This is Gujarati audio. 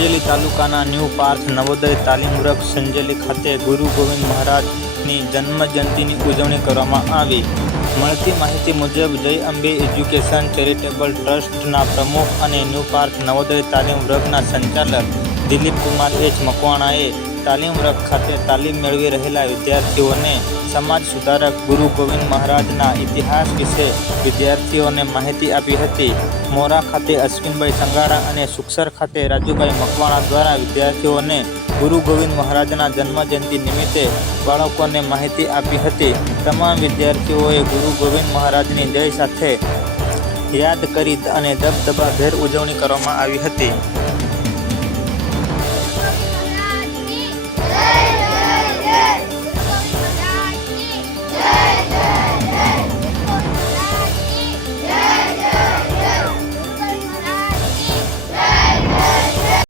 સંજેલી તાલુકાના ન્યૂ પાર્થ નવોદય તાલીમ વર્ગ સંજેલી ખાતે ગુરુ ગોવિંદ મહારાજની જન્મજયંતિની ઉજવણી કરવામાં આવી. મળતી માહિતી મુજબ જય અંબે એજ્યુકેશન ચેરિટેબલ ટ્રસ્ટના પ્રમુખ અને ન્યૂ પાર્થ નવોદય તાલીમ વર્ગના સંચાલક દિલીપકુમાર એચ મકવાણાએ તાલીમ વર્ગ ખાતે તાલીમ મેળવી રહેલા વિદ્યાર્થીઓને સમાજ સુધારક ગુરુ ગોવિંદ મહારાજના ઇતિહાસ વિશે વિદ્યાર્થીઓને માહિતી આપી હતી. મોરા ખાતે અશ્વિનભાઈ સંગાડા અને સુખસર ખાતે રાજુભાઈ મકવાણા દ્વારા વિદ્યાર્થીઓને ગુરુ ગોવિંદ મહારાજના જન્મજયંતિ નિમિત્તે બાળકોને માહિતી આપી હતી. તમામ વિદ્યાર્થીઓએ ગુરુ ગોવિંદ મહારાજની જય સાથે યાદ કરી અને દબદબાભેર ઉજવણી કરવામાં આવી હતી.